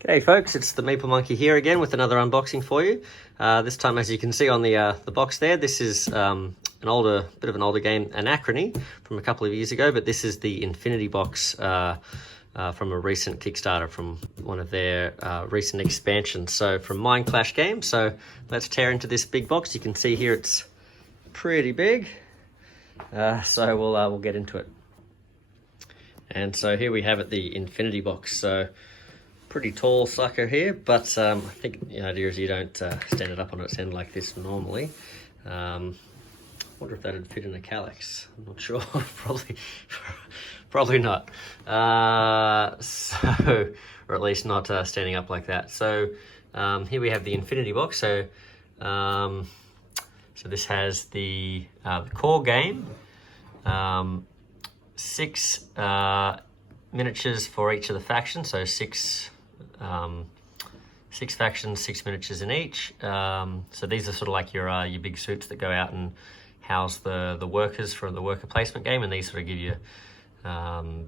G'day folks, it's the Maple Monkey here again with another unboxing for you. This time, as you can see on the box there, this is bit of an older game, Anachrony, from a couple of years ago, but this is the Infinity Box from a recent Kickstarter from one of their recent expansions. So from Mindclash Games. So let's tear into this big box. You can see here it's pretty big. So we'll get into it. And so here we have it, the Infinity Box. So pretty tall sucker here, but I think the idea is you don't stand it up on its end like this normally. Wonder if that'd fit in a calyx. I'm not sure. probably not. So, or at least not standing up like that. So here we have the Infinity Box. So this has the core game, 6 miniatures for each of the factions. So six factions, 6 miniatures in each. So these are sort of like your big suits that go out and house the workers for the worker placement game, and these sort of give you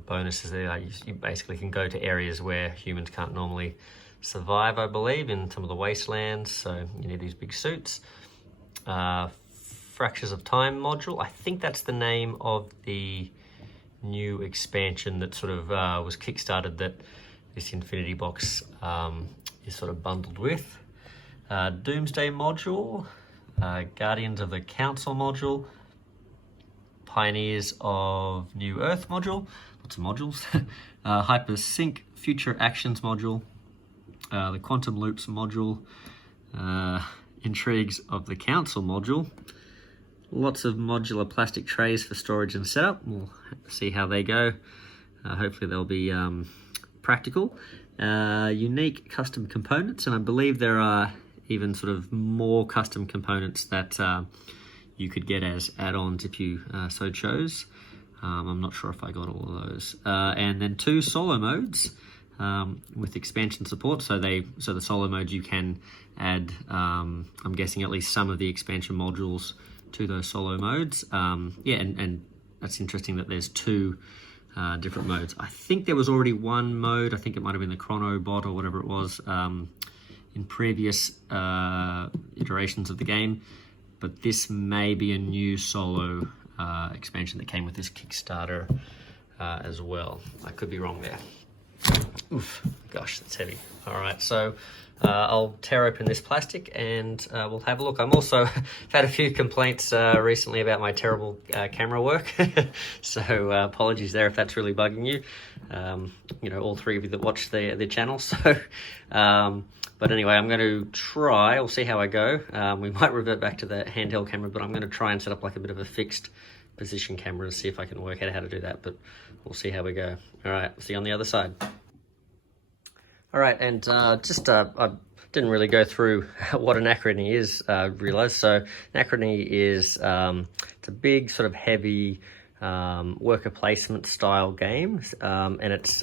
bonuses there. You basically can go to areas where humans can't normally survive, I believe, in some of the wastelands, so you need these big suits. Fractures of Time module, I think that's the name of the new expansion that sort of was kickstarted, that this Infinity Box is sort of bundled with. Doomsday module, Guardians of the Council module, Pioneers of New Earth module, lots of modules, Hypersync Future Actions module, the Quantum Loops module, Intrigues of the Council module, lots of modular plastic trays for storage and setup. We'll see how they go. Hopefully they'll be practical. Unique custom components, and I believe there are even sort of more custom components that you could get as add-ons if you so chose. I'm not sure if I got all of those. And then 2 solo modes with expansion support. So the solo modes, you can add, I'm guessing, at least some of the expansion modules to those solo modes. And that's interesting that there's 2 different modes. I think there was already one mode. I think it might have been the Chrono Bot or whatever it was in previous iterations of the game, but this may be a new solo expansion that came with this Kickstarter as well. I could be wrong there. Oof, gosh, that's heavy. All right, so I'll tear open this plastic and we'll have a look. I'm also had a few complaints recently about my terrible camera work, so apologies there if that's really bugging you. All 3 of you that watch the channel. So, but anyway, I'm going to try. We'll see how I go. We might revert back to the handheld camera, but I'm going to try and set up like a bit of a fixed position camera and see if I can work out how to do that. But we'll see how we go. All right, see you on the other side. All right, and I didn't really go through what Anachrony is, realised. So Anachrony is it's a big sort of heavy worker placement style game, and it's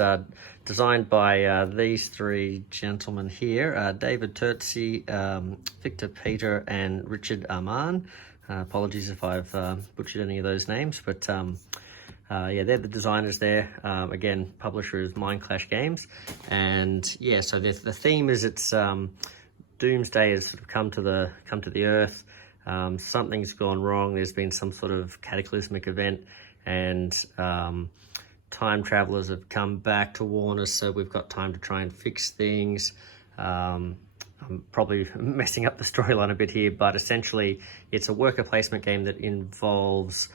designed by these 3 gentlemen here, David Terzi, Victor Peter, and Richard Arman. Apologies if I've butchered any of those names, but yeah, they're the designers there. Again, publisher is Mindclash Games, and yeah, so the theme is it's Doomsday has sort of come to the Earth. Something's gone wrong. There's been some sort of cataclysmic event, and time travelers have come back to warn us. So we've got time to try and fix things. I'm probably messing up the storyline a bit here, but essentially it's a worker placement game that involves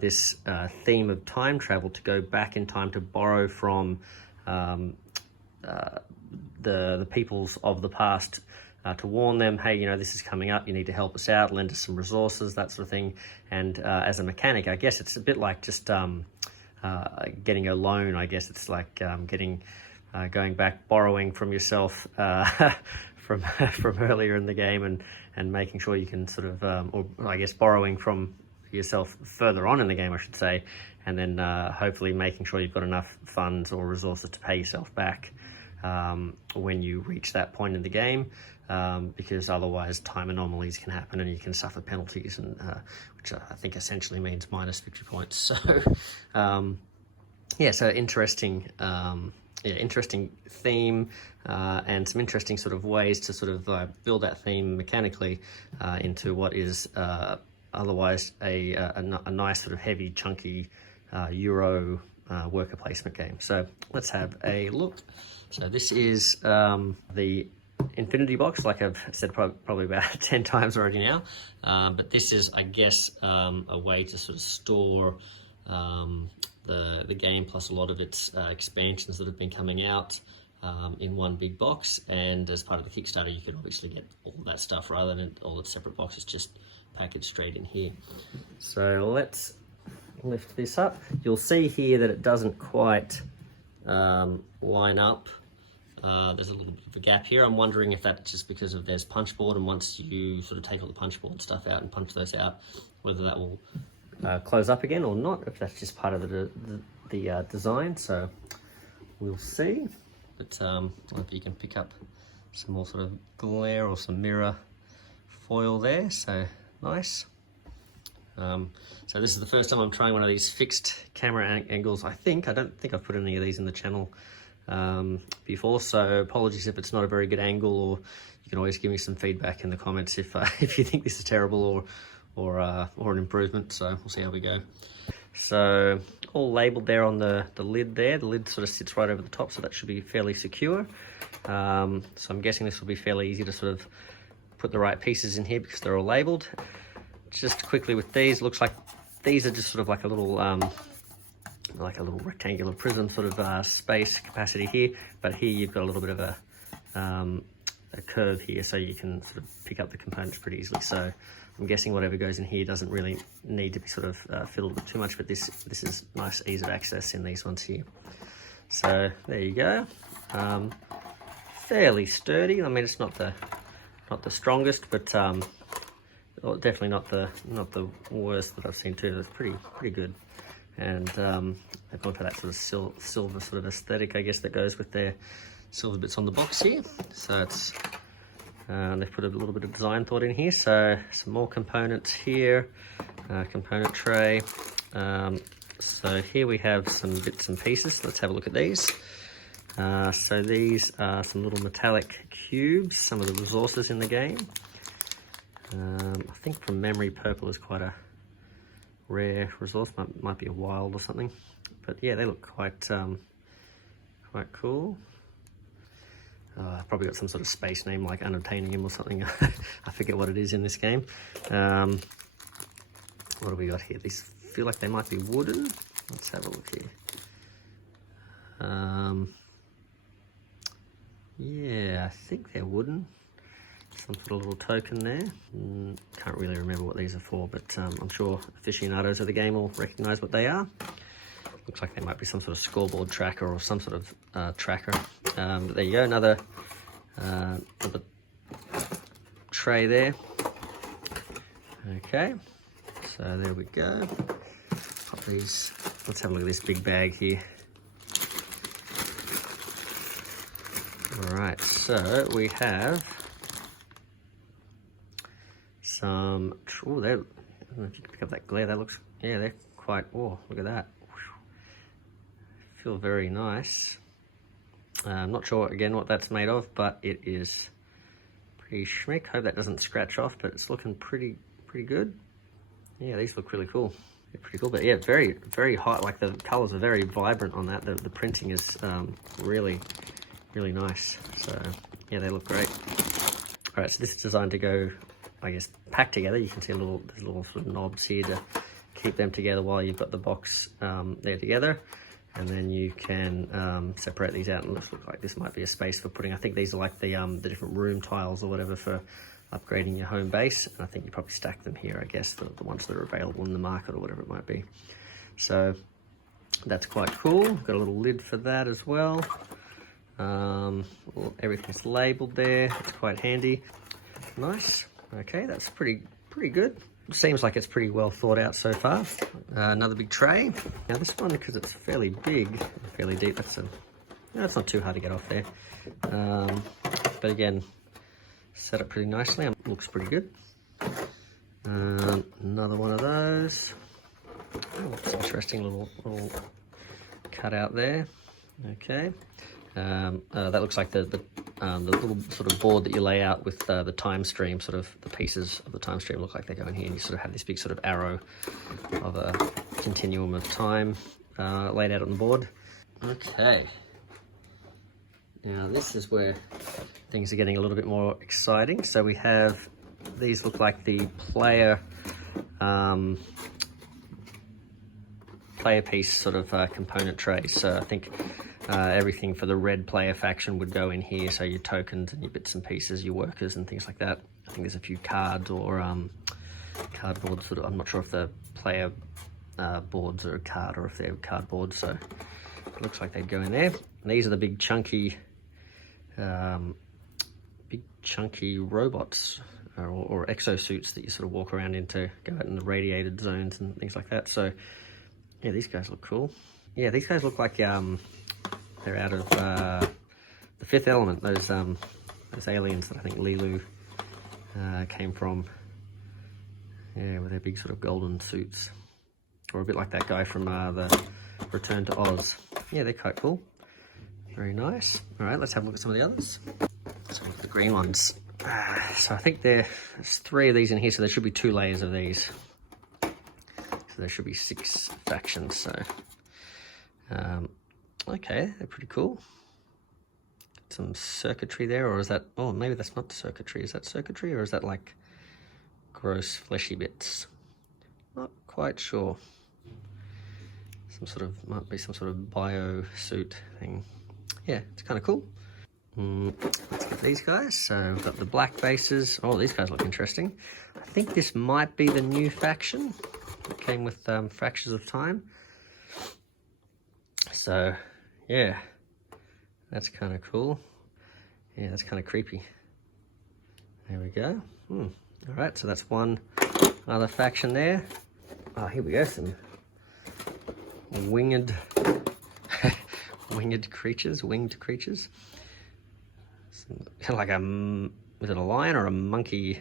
this theme of time travel, to go back in time to borrow from the peoples of the past, to warn them, hey, this is coming up, you need to help us out, lend us some resources, that sort of thing. And as a mechanic, I guess it's a bit like just getting a loan. I guess it's like going back, borrowing from yourself from earlier in the game, and making sure you can sort of, or I guess borrowing from yourself further on in the game, I should say, and then hopefully making sure you've got enough funds or resources to pay yourself back when you reach that point in the game, because otherwise time anomalies can happen and you can suffer penalties, and which I think essentially means minus victory points. So yeah, so interesting yeah, interesting theme and some interesting sort of ways to sort of build that theme mechanically into what is otherwise a nice sort of heavy, chunky Euro worker placement game. So let's have a look. So this is the Infinity Box, like I've said probably about 10 times already now, but this is, I guess, a way to sort of store the game plus a lot of its expansions that have been coming out in one big box. And as part of the Kickstarter, you can obviously get all that stuff rather than all its separate boxes just packaged straight in here. So let's lift this up. You'll see here that it doesn't quite line up. There's a little bit of a gap here. I'm wondering if that's just because of there's Punchboard, and once you sort of take all the Punchboard stuff out and punch those out, whether that will close up again or not, if that's just part of the design. So we'll see. But I don't know if you can pick up some more sort of glare or some mirror foil there. So nice. So this is the first time I'm trying one of these fixed camera angles. I don't think I've put any of these in the channel before, so apologies if it's not a very good angle, or you can always give me some feedback in the comments if you think this is terrible or an improvement. So we'll see how we go. So all labeled there on the lid there. The lid sort of sits right over the top, so that should be fairly secure. So I'm guessing this will be fairly easy to sort of put the right pieces in here because they're all labeled. Just quickly with these, looks like these are just sort of like a little rectangular prism sort of space capacity here, but here you've got a little bit of a curve here, so you can sort of pick up the components pretty easily. So I'm guessing whatever goes in here doesn't really need to be sort of filled with too much, but this is nice ease of access in these ones here. So there you go. Fairly sturdy. I mean, it's not the strongest, but definitely not the worst that I've seen too. It's pretty good. And they've gone for that sort of silver sort of aesthetic, I guess, that goes with their silver bits on the box here. So it's they've put a little bit of design thought in here. So some more components here, component tray. So here we have some bits and pieces. Let's have a look at these. So these are some little metallic cubes, some of the resources in the game. I think from memory, purple is quite a rare resource, might be a wild or something, but yeah, they look quite cool. Probably got some sort of space name like unobtainium or something. I forget what it is in this game. What do we got here? These feel like they might be wooden. Let's have a look here. Yeah, I think they're wooden. Some sort of little token there. Can't really remember what these are for, but I'm sure aficionados of the game will recognize what they are. Looks like they might be some sort of scoreboard tracker or some sort of tracker. But there you go, another tray there. Okay, so there we go. Pop these. Let's have a look at this big bag here. All right, so we have some, oh, I don't know if you can pick up that glare, that looks, yeah, they're quite, oh, look at that. Feel very nice. I'm not sure, again, what that's made of, but it is pretty schmick. Hope that doesn't scratch off, but it's looking pretty good. Yeah, these look really cool. They're pretty cool, but yeah, very, very hot. Like the colors are very vibrant on that. The printing is really nice. So yeah, they look great. All right, so this is designed to go, I guess, packed together. You can see there's little sort of knobs here to keep them together while you've got the box there together. And then you can separate these out, and it looks like this might be a space for putting, I think these are like the different room tiles or whatever for upgrading your home base. And I think you probably stack them here, I guess, the ones that are available in the market or whatever it might be. So that's quite cool. Got a little lid for that as well. Everything's labeled there. It's quite handy. Nice. Okay, that's pretty good. Seems like it's pretty well thought out so far. Another big tray. Now this one, because it's fairly big, fairly deep, that's not too hard to get off there. But again, set up pretty nicely. Looks pretty good. Another one of those. Oh, it's interesting little cutout there. Okay. That looks like the little sort of board that you lay out with the time stream, sort of the pieces of the time stream look like they go in here, and you sort of have this big sort of arrow of a continuum of time laid out on the board. Okay, now this is where things are getting a little bit more exciting. So we have, these look like the player piece sort of component trays. So I think everything for the red player faction would go in here. So your tokens and your bits and pieces, your workers and things like that. I think there's a few cards or cardboard sort of, I'm not sure if the player boards are a card or if they're cardboard. So it looks like they'd go in there. And these are the big chunky robots or exosuits that you sort of walk around into, go out in the radiated zones and things like that. So yeah, these guys look cool. Yeah, these guys look like they're out of the Fifth Element, those aliens that I think Lilu came from. Yeah, with their big sort of golden suits. Or a bit like that guy from the Return to Oz. Yeah, they're quite cool. Very nice. All right, let's have a look at some of the others. Let's look at the green ones. So I think there's 3 of these in here, so there should be 2 layers of these. So there should be 6 factions, so okay, they're pretty cool. Some circuitry there, or is that, oh, maybe that's not circuitry. Is that circuitry, or is that like gross fleshy bits? Not quite sure. Some sort of, might be some sort of bio suit thing. Yeah, it's kind of cool. Let's get these guys. So we've got the black bases. Oh, these guys look interesting. I think this might be the new faction that came with Fractures of Time. So yeah, that's kind of cool. Yeah, that's kind of creepy. There we go. All right, so that's one other faction there. Oh, here we go, some winged creatures. Kind of like was it a lion or a monkey?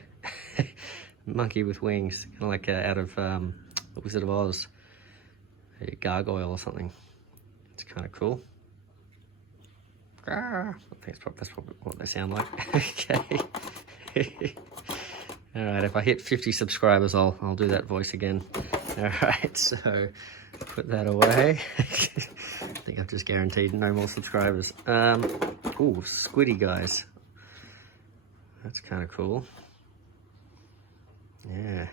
Monkey with wings, kind of like out of the Wizard of Oz, a gargoyle or something. It's kind of cool. I think that's probably what they sound like. Okay. All right, if I hit 50 subscribers, I'll do that voice again. All right, so put that away. I think I've just guaranteed no more subscribers. Ooh, squiddy guys. That's kind of cool. Yeah,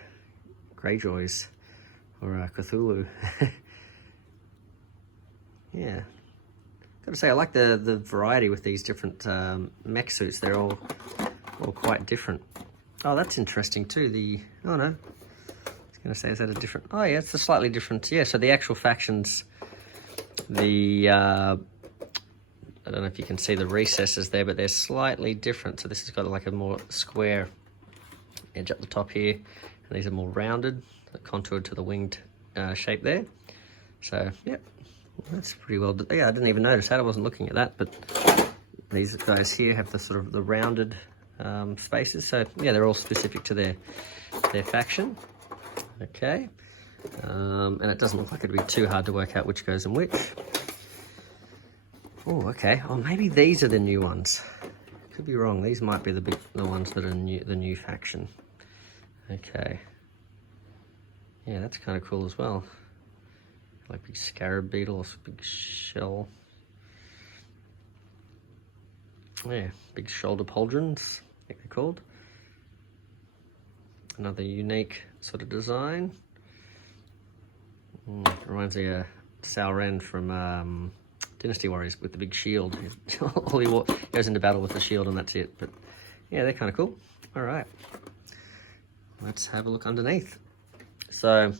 Greyjoys or Cthulhu. Yeah, gotta say I like the variety with these different mech suits. They're all quite different. Oh, that's interesting too. Oh no, I was gonna say, is that a different? Oh yeah, it's a slightly different. Yeah, so the actual factions, I don't know if you can see the recesses there, but they're slightly different. So this has got like a more square edge up the top here, and these are more rounded, contoured to the winged shape there. So yeah, that's pretty well. Yeah, I didn't even notice that. I wasn't looking at that, but these guys here have the sort of the rounded spaces. So yeah, they're all specific to their faction. Okay, and it doesn't look like it'd be too hard to work out which goes in which. Oh, okay. Oh, maybe these are the new ones. Could be wrong. These might be the ones that are the new faction. Okay. Yeah, that's kind of cool as well. Like big scarab beetles, big shell. Yeah, big shoulder pauldrons, I think they're called. Another unique sort of design. Reminds me of Sauron from Dynasty Warriors with the big shield. All he goes into battle with the shield and that's it. But yeah, they're kind of cool. All right, let's have a look underneath. So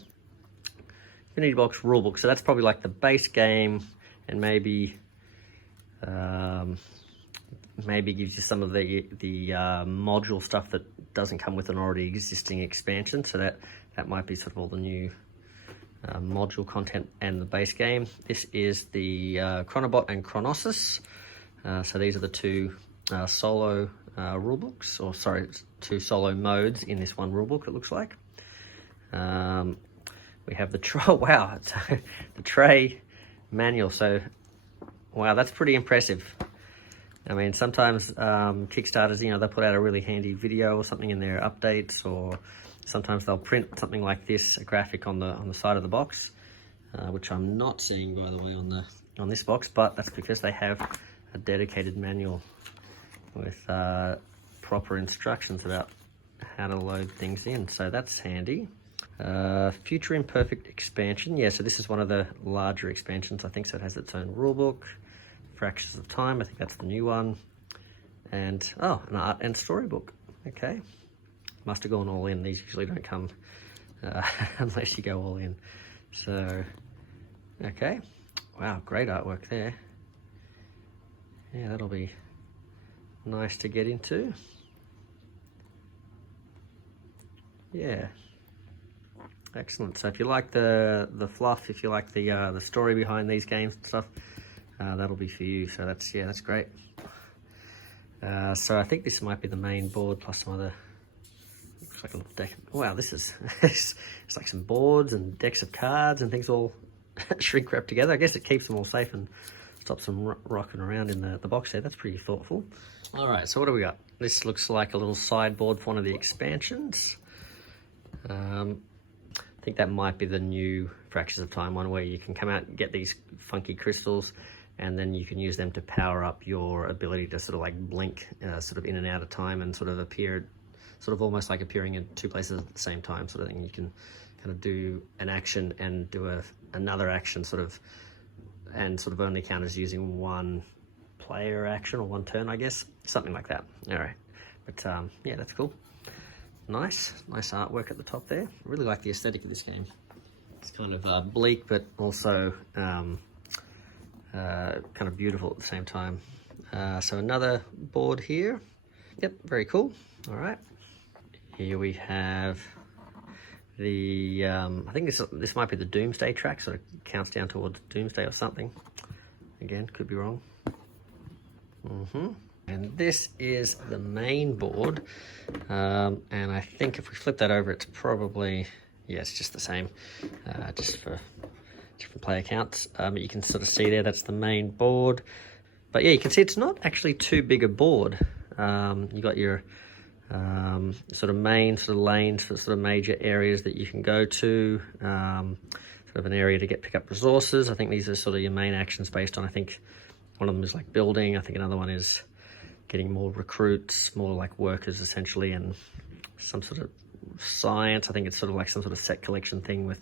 Infinity Box Rulebook. So that's probably like the base game, and maybe gives you some of the module stuff that doesn't come with an already existing expansion. So that might be sort of all the new module content and the base game. This is the Chronobot and Chronosis. So these are the 2 solo rulebooks, or sorry, 2 solo modes in this one rulebook, it looks like. We have the wow, the tray manual. So wow, that's pretty impressive. I mean, sometimes Kickstarters, you know, they put out a really handy video or something in their updates, or sometimes they'll print something like this, a graphic on the side of the box, which I'm not seeing, by the way, on this box, but that's because they have a dedicated manual with proper instructions about how to load things in, so that's handy. Future Imperfect expansion, yeah, so this is one of the larger expansions, I think, so it has its own rulebook. Fractions of Time, I think that's the new one. And, oh, an art and storybook. Okay. Must have gone all in. These usually don't come unless you go all in. So, okay. Wow, great artwork there. Yeah, that'll be nice to get into. Yeah. Excellent. So if you like the fluff, if you like the story behind these games and stuff, that'll be for you. So that's, yeah, that's great. So I think this might be the main board plus some other, looks like a little deck. Wow, this is, it's like some boards and decks of cards and things all shrink wrapped together. I guess it keeps them all safe and stops them rocking around in the box there. That's pretty thoughtful. All right, so what do we got? This looks like a little sideboard for one of the expansions. I think that might be the new Fractions of Time one, where you can come out and get these funky crystals, and then you can use them to power up your ability to sort of like blink sort of in and out of time and sort of appear, sort of almost like appearing in two places at the same time sort of thing. You can kind of do an action and do another action sort of, and sort of only count as using one player action or one turn, I guess. Something like that. All right. But yeah, that's cool. Nice artwork at the top there. I really like the aesthetic of this game. It's kind of bleak, but also kind of beautiful at the same time. So another board here. Yep, very cool. All right. Here we have the, I think this might be the Doomsday track, so it counts down towards Doomsday or something. Again, could be wrong. And this is the main board, and I think if we flip that over, it's probably, yeah, it's just the same, just for different player counts. You can sort of see there, that's the main board. But yeah, you can see it's not actually too big a board. You got your sort of main sort of lanes for sort of major areas that you can go to, sort of an area to pick up resources. I think these are sort of your main actions based on, I think one of them is like building, I think another one is getting more recruits, more like workers essentially, and some sort of science. I think it's sort of like some sort of set collection thing with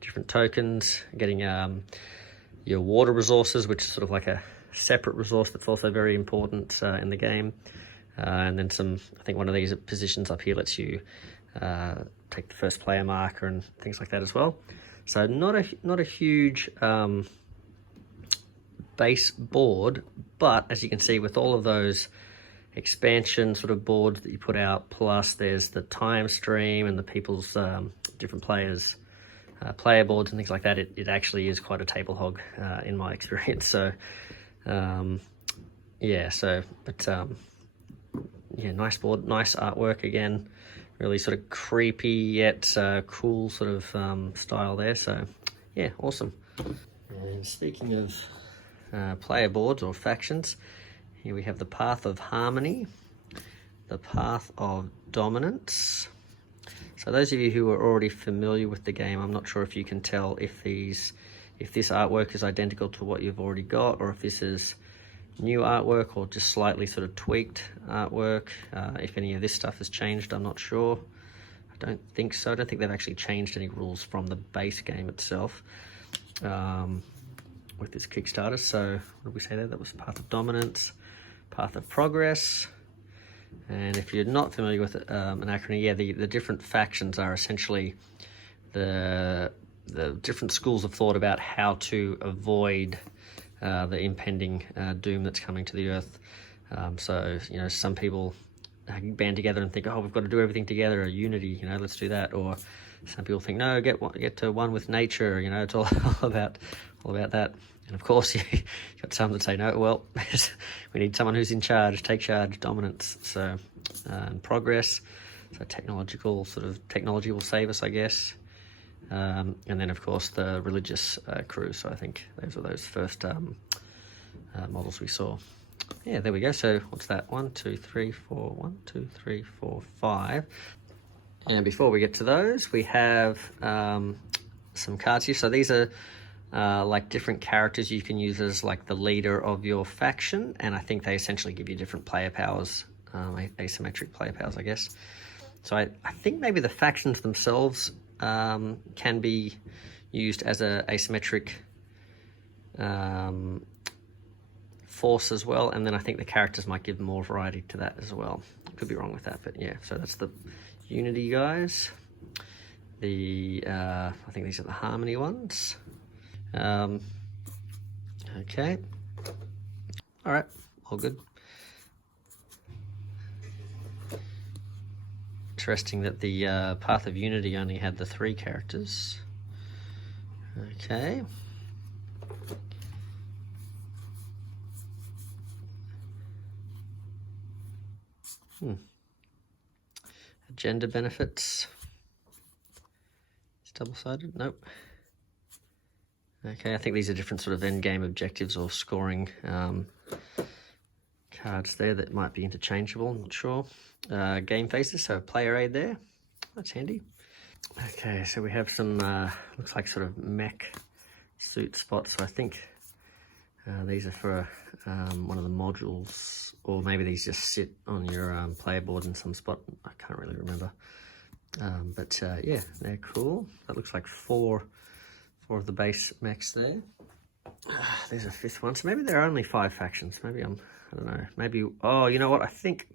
different tokens, getting your water resources, which is sort of like a separate resource that's also very important in the game. And then I think one of these positions up here lets you take the first player marker and things like that as well. So not a huge base board, but as you can see with all of those expansion sort of boards that you put out, plus there's the time stream and the people's different players player boards and things like that, it actually is quite a table hog in my experience. So yeah, yeah, nice board, nice artwork again, really sort of creepy yet cool sort of style there. So yeah, awesome. And speaking of player boards or factions, here we have the Path of Harmony, the Path of Dominance. So those of you who are already familiar with the game, I'm not sure if you can tell if this artwork is identical to what you've already got, or if this is new artwork or just slightly sort of tweaked artwork. If any of this stuff has changed, I'm not sure. I don't think so. I don't think they've actually changed any rules from the base game itself with this Kickstarter. So what did we say there? That was Path of Dominance, Path of Progress. And if you're not familiar with Anachrony, yeah, the different factions are essentially the different schools of thought about how to avoid the impending doom that's coming to the earth. So, you know, some people band together and think, oh, we've got to do everything together, a unity, you know, let's do that. Or some people think, no, get to one with nature, you know, it's all about that. And of course, you got some that say, no, well, we need someone who's in charge, take charge, dominance. So, and progress. So technology will save us, I guess. And then, of course, the religious crew. So I think those are those first models we saw. yeah, there we go. So what's that? 1, 2, 3, 4, 1, 2, 3, 4, 5. And before we get to those, we have some cards here. So these are like different characters you can use as like the leader of your faction, and I think they essentially give you different player powers, asymmetric player powers, I guess. So I think maybe the factions themselves can be used as a asymmetric force as well, and then I think the characters might give more variety to that as well. Could be wrong with that, but yeah. So that's the Unity guys. The I think these are the Harmony ones. Okay. All right, all good. Interesting that the Path of Unity only had the 3 characters. Okay. Agenda benefits. It's double-sided? Nope. Okay, I think these are different sort of end game objectives or scoring cards there that might be interchangeable, I'm not sure. Game faces, so player aid there. That's handy. Okay, so we have some, looks like sort of mech suit spots. So I think these are for one of the modules, or maybe these just sit on your player board in some spot. I can't really remember. But yeah, they're cool. That looks like four of the base mechs there. There's a 5th one, so maybe there are only 5 factions. Maybe I don't know. Maybe, oh, you know what? I think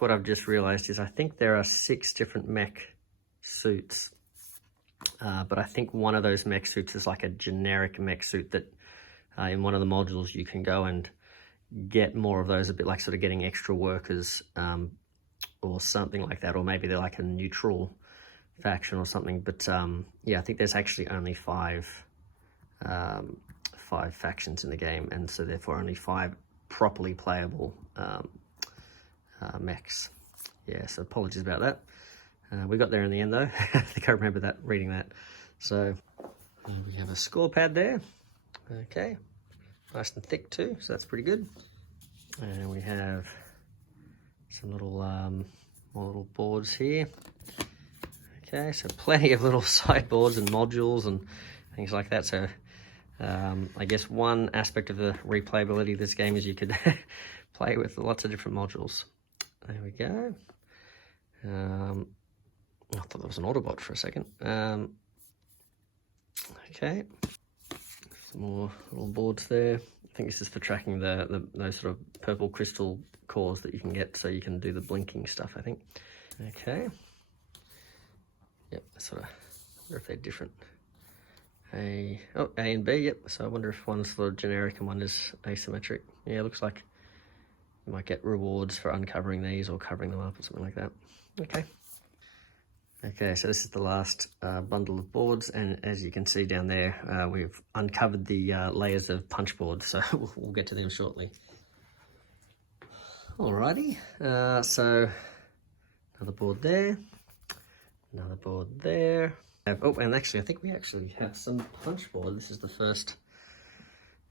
what I've just realized is I think there are 6 different mech suits. But I think one of those mech suits is like a generic mech suit that in one of the modules you can go and get more of those, a bit like sort of getting extra workers or something like that, or maybe they're like a neutral faction or something. But yeah, I think there's actually only 5 factions in the game, and so therefore only 5 properly playable mechs. Yeah, so apologies about that. We got there in the end though. I think I remember reading that. So we have a score pad there. Okay, nice and thick too, so that's pretty good. And we have some little more little boards here. Okay, so plenty of little sideboards and modules and things like that. So I guess one aspect of the replayability of this game is you could play with lots of different modules. There we go. I thought that was an Autobot for a second. Okay, some more little boards there. I think this is for tracking those sort of purple crystal cores that you can get, so you can do the blinking stuff, I think. Okay. Yep, sort of, I wonder if they're different. A and B, yep. So I wonder if one's sort of generic and one is asymmetric. Yeah, it looks like you might get rewards for uncovering these or covering them up or something like that. Okay. Okay, so this is the last bundle of boards, and as you can see down there, we've uncovered the layers of Punchboards, so we'll get to them shortly. Alrighty, so another board there, another board there. Oh, and actually, I think we actually have some Punchboard. This is the first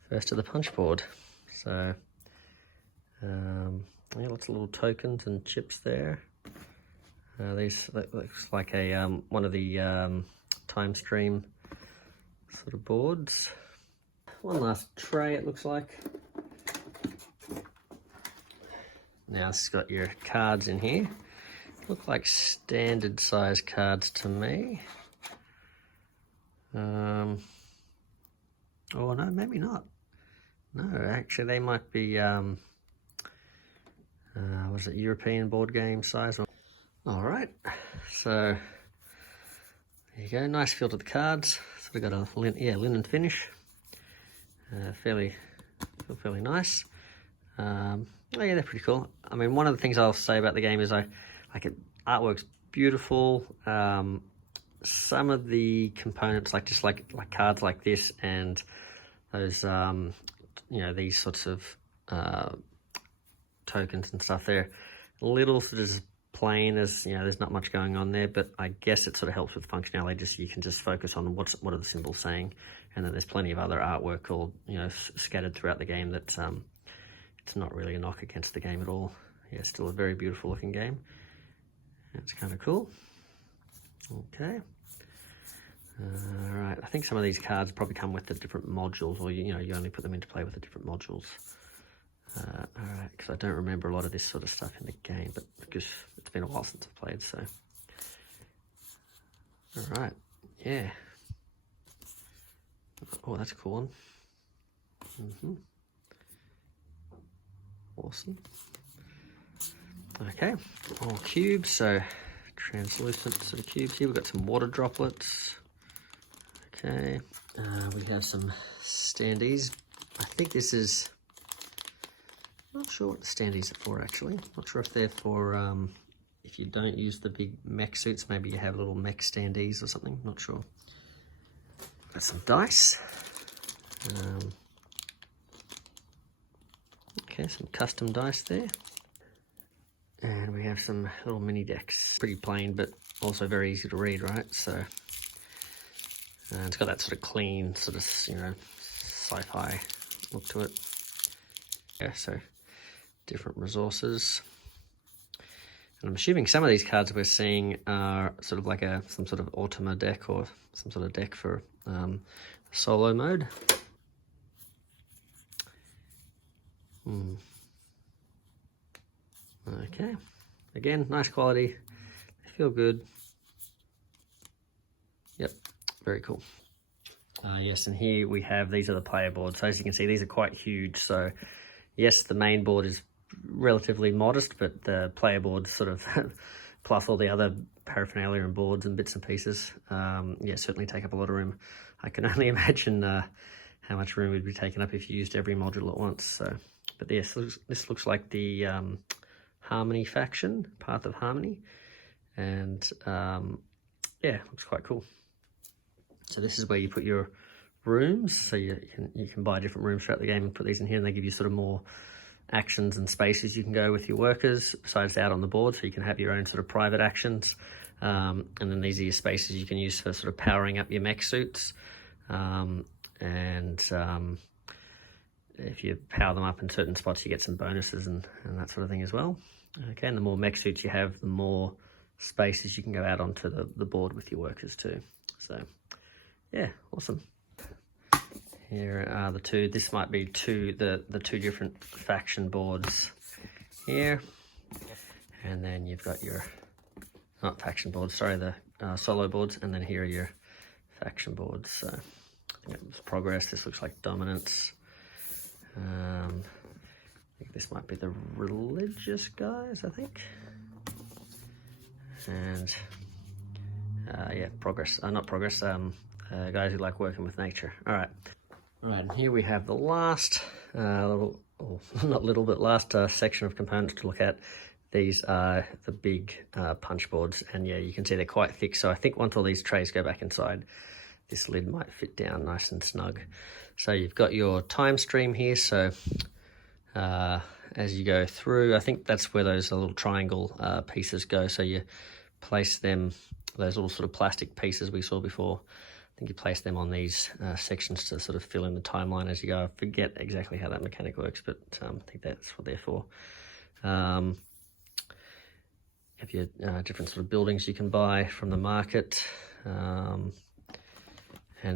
of the Punchboard. So, yeah, lots of little tokens and chips there. That looks like a one of the time stream sort of boards. One last tray, it looks like. Now this has got your cards in here. Look like standard size cards to me. Oh no, maybe not. No, actually they might be was it European board game size? All right, so there you go. Nice feel to the cards. Sort of got a linen finish. Fairly nice. Oh yeah, they're pretty cool. I mean, one of the things I'll say about the game is I like it. Artwork's beautiful. Some of the components, like just like cards like this and those, you know, these sorts of tokens and stuff, they're a little sort of plain, as you know, there's not much going on there, but I guess it sort of helps with functionality, just so you can just focus on what are the symbols saying. And then there's plenty of other artwork all, you know, scattered throughout the game that it's not really a knock against the game at all. Yeah, still a very beautiful looking game. That's kind of cool. Okay. All right, I think some of these cards probably come with the different modules, or you know, you only put them into play with the different modules. All right, because I don't remember a lot of this sort of stuff in the game, but because it's been a while since I've played, so. All right, yeah. Oh, that's a cool one. Awesome. Okay, all cubes, so translucent sort of cubes here. We've got some water droplets. Okay, we have some standees. I think this is, not sure what the standees are for actually. Not sure if they're for, if you don't use the big mech suits, maybe you have little mech standees or something, not sure. Got some dice. Okay, some custom dice there. And we have some little mini decks. Pretty plain, but also very easy to read, right? So, it's got that sort of clean, sort of, you know, sci-fi look to it. Yeah, so different resources. And I'm assuming some of these cards we're seeing are sort of like some sort of Ultima deck or some sort of deck for solo mode. Okay, again, nice quality. They feel good. Yep, very cool. Yes, and here we have, these are the player boards. So as you can see, these are quite huge. So yes, the main board is relatively modest, but the player boards sort of, plus all the other paraphernalia and boards and bits and pieces, yeah, certainly take up a lot of room. I can only imagine how much room would be taken up if you used every module at once. So, but yes, this looks like the Harmony faction, Path of Harmony, and yeah, looks quite cool. So this is where you put your rooms. So you can buy different rooms throughout the game and put these in here, and they give you sort of more actions and spaces you can go with your workers besides out on the board, so you can have your own sort of private actions. And then these are your spaces you can use for sort of powering up your mech suits. If you power them up in certain spots, you get some bonuses and that sort of thing as well. Okay, and the more mech suits you have, the more spaces you can go out onto the board with your workers too. So, yeah, awesome. Here are the two. This might be the two different faction boards here. And then you've got your, not faction boards, sorry, the solo boards. And then here are your faction boards. So I think it was progress. This looks like dominance. I think this might be the religious guys, I think. And yeah, progress, not progress, guys who like working with nature. All right. All right, and here we have the last last section of components to look at. These are the big punch boards, and yeah, you can see they're quite thick. So I think once all these trays go back inside, this lid might fit down nice and snug. So you've got your time stream here. So as you go through, I think that's where those little triangle pieces go. So you place them, those little sort of plastic pieces we saw before. I think you place them on these sections to sort of fill in the timeline as you go. I forget exactly how that mechanic works, but I think that's what they're for. You have your different sort of buildings you can buy from the market. And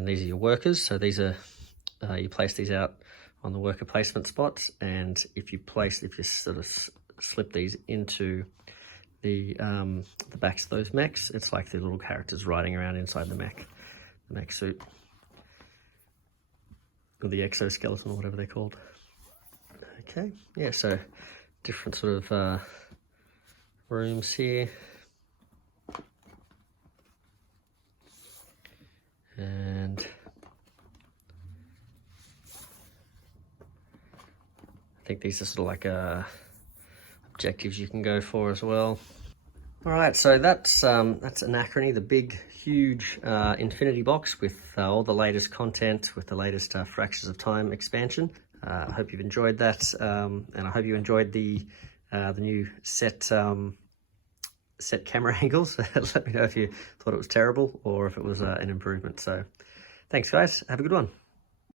these are your workers. So these are, you place these out on the worker placement spots. And if you sort of slip these into the backs of those mechs, it's like the little characters riding around inside the mech suit, or the exoskeleton, or whatever they're called. Okay, yeah, so different sort of rooms here. And I think these are sort of like objectives you can go for as well. All right, so that's Anachrony, the big, huge Infinity Box with all the latest content, with the latest Fractures of Time expansion. I hope you've enjoyed that, and I hope you enjoyed the new set camera angles. Let me know if you thought it was terrible or if it was an improvement. So Thanks, guys. Have a good one.